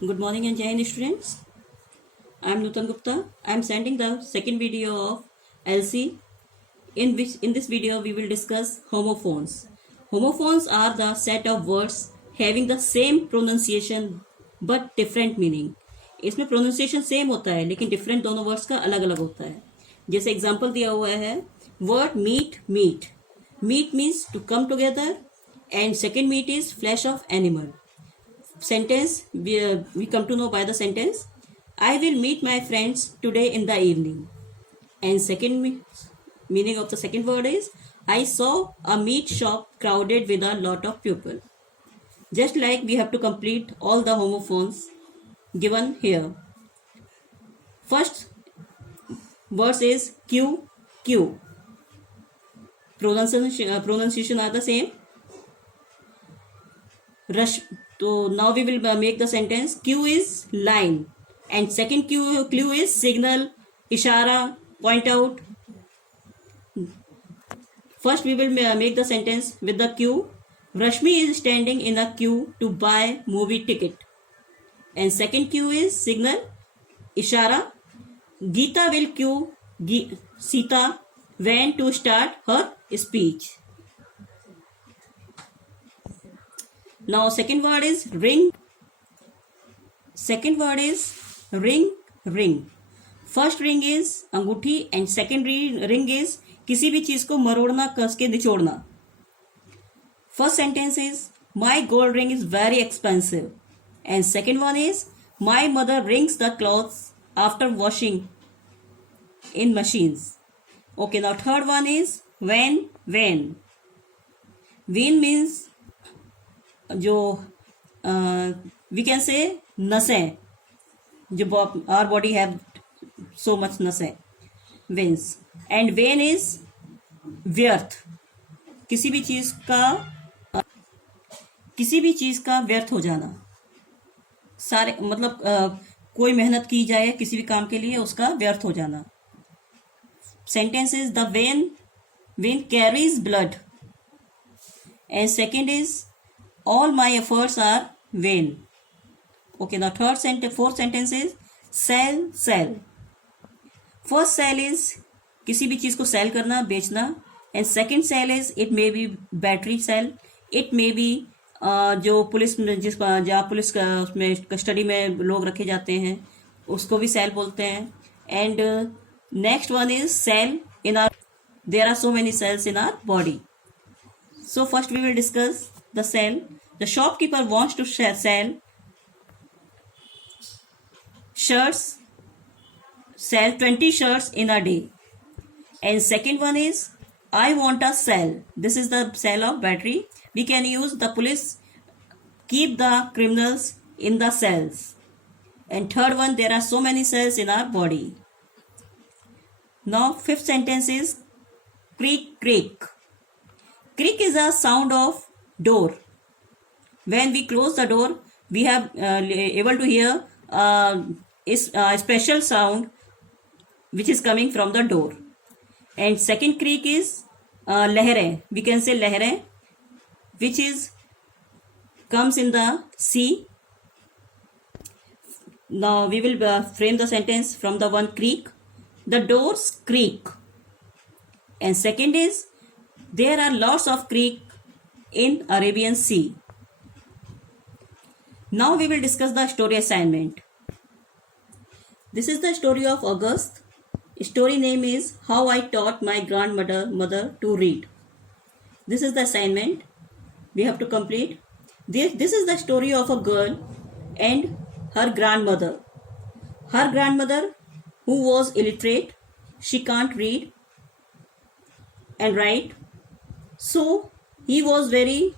Good morning and Jai Hind students. I am Nutan Gupta. I am sending the second video of LC in this video we will discuss homophones. Homophones are the set of words having the same pronunciation but different meaning. इसमें pronunciation same होता है लेकिन different दोनों words का अलग अलग होता है. जैसे एग्जांपल दिया हुआ है word meet means to come together and second meet is flesh of animal. Sentence we come to know by the sentence I will meet my friends today in the evening. And second meaning of the second word is I saw a meat shop crowded with a lot of people. Just like we have to complete all the homophones given here. First words is Q. Pronunciation are the same. Rush. So now we will make the sentence Q is line and second clue is signal, ishara, point out. First we will make the sentence with the Q. Rashmi is standing in a queue to buy movie ticket. And second Q is signal, ishara. Geeta will cue Sita when to start her speech. Now second word is ring. Second word is ring. First ring is अंगूठी and second ring is किसी भी चीज को मरोड़ना, कस के निचोड़ना. First sentence is my gold ring is very expensive and second one is my mother wrings the clothes after washing in machines. Okay, now third one is when. When means जो we can say नसें, जो our body have so much नसें, veins. And vein is व्यर्थ, किसी भी चीज का व्यर्थ हो जाना. सारे मतलब कोई मेहनत की जाए किसी भी काम के लिए उसका व्यर्थ हो जाना. Sentence is the vein carries blood and second is all my efforts are vain. Okay, now fourth sentence is sell. First sell is किसी भी चीज को सेल करना, बेचना. And second cell is it may be battery cell, it may be जो police जहाँ police का उसमें कस्टडी में लोग रखे जाते हैं उसको भी सेल बोलते हैं. And next one is cell in our, there are so many cells in our body. So first we will discuss the sell. The shopkeeper wants to sell shirts, sell 20 shirts in a day. And second one is I want a cell. This is the cell of battery. We can use the police keep the criminals in the cells. And third one, there are so many cells in our body. Now fifth sentence is creak. Creak is a sound of door. When we close the door, we have able to hear a special sound which is coming from the door. And second creak is lehrein. We can say lehrein, which is comes in the sea. Now we will frame the sentence from the one creak. The doors creak. And second is there are lots of creek in Arabian Sea. Now we will discuss the story assignment. This is the story of August. Story name is How I Taught My Grandmother to Read. This is the assignment we have to complete. This is the story of a girl and her grandmother. Her grandmother who was illiterate, she can't read and write. So she was very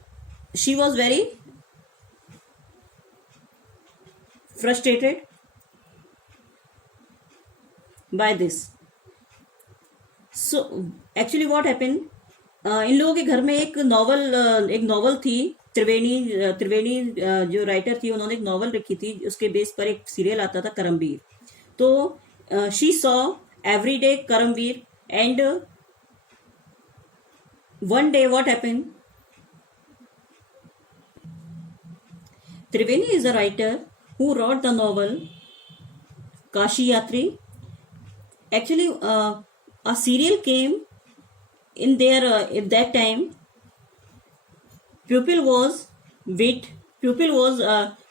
frustrated by this. So actually what happened, इन लोगों के घर में एक novel थी. त्रिवेणी जो writer थी उन्होंने एक नॉवल लिखी थी, उसके बेस पर एक सीरियल आता था करमवीर. तो she saw everyday Karamveer and one day what happened, Triveni is a writer who wrote the novel Kashi Yatri. Actually, a serial came in there at that time. Pupil was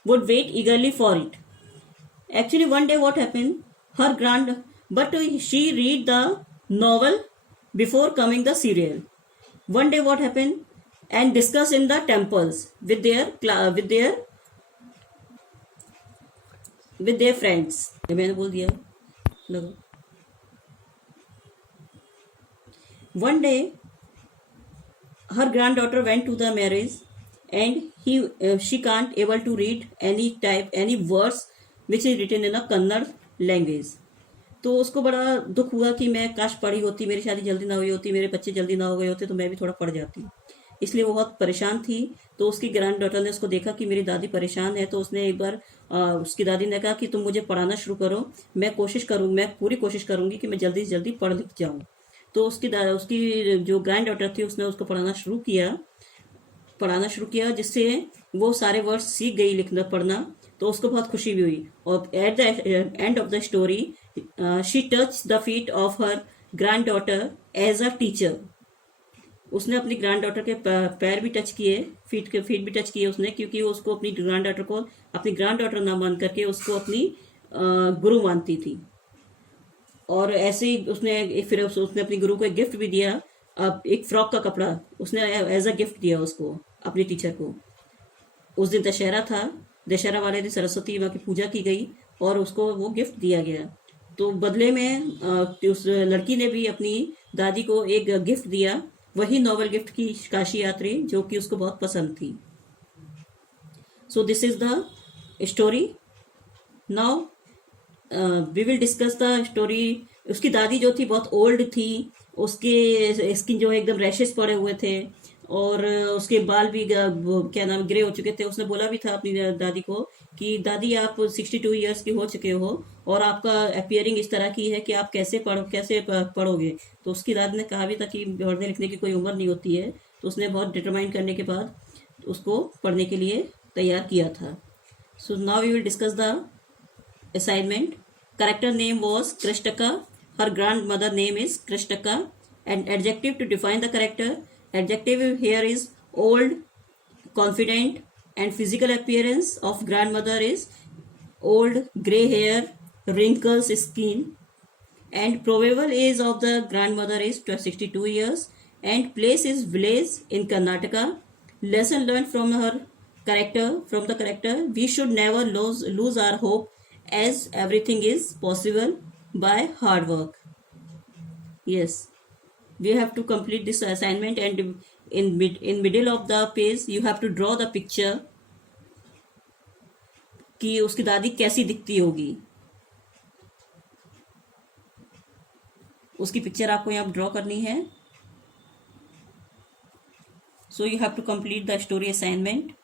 would wait eagerly for it. Actually, one day what happened? But she read the novel before coming the serial. One day what happened? And discuss in the temples with their friends. मैंने बोल दिया लगो. One day her granddaughter went to the marriage and she can't able to read any words which is written in a Kannada language. तो उसको बड़ा दुख हुआ कि मैं काश पढ़ी होती, मेरी शादी जल्दी ना हुई होती, मेरे बच्चे जल्दी ना हो गए होते तो मैं भी थोड़ा पढ़ जाती. इसलिए वो बहुत परेशान थी. तो उसकी ग्रैंड डॉटर ने उसको देखा कि मेरी दादी परेशान है, तो उसने एक बार उसकी दादी ने कहा कि तुम मुझे पढ़ाना शुरू करो, मैं पूरी कोशिश करूंगी कि मैं जल्दी से जल्दी पढ़ लिख जाऊं. तो उसकी जो ग्रैंड डॉटर थी उसने उसको पढ़ाना शुरू किया जिससे वो सारे वर्ड्स सीख गई लिखना पढ़ना. तो उसको बहुत खुशी भी हुई. और at the end of the story she touch the feet of her granddaughter as a teacher. उसने अपनी ग्रैंड डॉटर के पैर भी टच किए, फीट भी टच किए उसने, क्योंकि उसको अपनी ग्रैंड डॉटर को अपनी ग्रैंड डॉटर ना मान करके उसको अपनी गुरु मानती थी. और ऐसे ही फिर उसने अपनी गुरु को एक गिफ्ट भी दिया. अब एक फ्रॉक का कपड़ा उसने एज अ गिफ्ट दिया उसको, अपनी टीचर को. उस दिन दशहरा था. दशहरा वाले दिन सरस्वती माँ की पूजा की गई और उसको वो गिफ्ट दिया गया. तो बदले में उस लड़की ने भी अपनी दादी को एक गिफ्ट दिया, वही नॉवल गिफ्ट की काशी यात्री, जो कि उसको बहुत पसंद थी. So this is the story. Now we will discuss the story. उसकी दादी जो थी बहुत ओल्ड थी, उसके स्किन जो है एकदम रैशेस पड़े हुए थे और उसके बाल भी क्या नाम ग्रे हो चुके थे. उसने बोला भी था अपनी दादी को कि दादी आप 62 ईयर्स की हो चुके हो और आपका अपियरिंग इस तरह की है कि आप कैसे पढ़ोगे. तो उसकी दादी ने कहा भी था कि पढ़ने लिखने की कोई उम्र नहीं होती है. तो उसने बहुत डिटरमाइन करने के बाद उसको पढ़ने के लिए तैयार किया था. So now we will discuss the assignment. Character name was Krishtaka. Her grandmother name is Krishtaka. And adjective to define the character. Adjective here is old, confident, and physical appearance of grandmother is old, grey hair, wrinkles skin. And probable age of the grandmother is 62 years. And place is village in Karnataka. Lesson learned from the character. We should never lose our hope, as everything is possible by hard work. Yes, we have to complete this assignment, and in middle of the page you have to draw the picture कि उसकी दादी कैसी दिखती होगी. उसकी picture आपको यहाँ draw करनी है. So you have to complete the story assignment.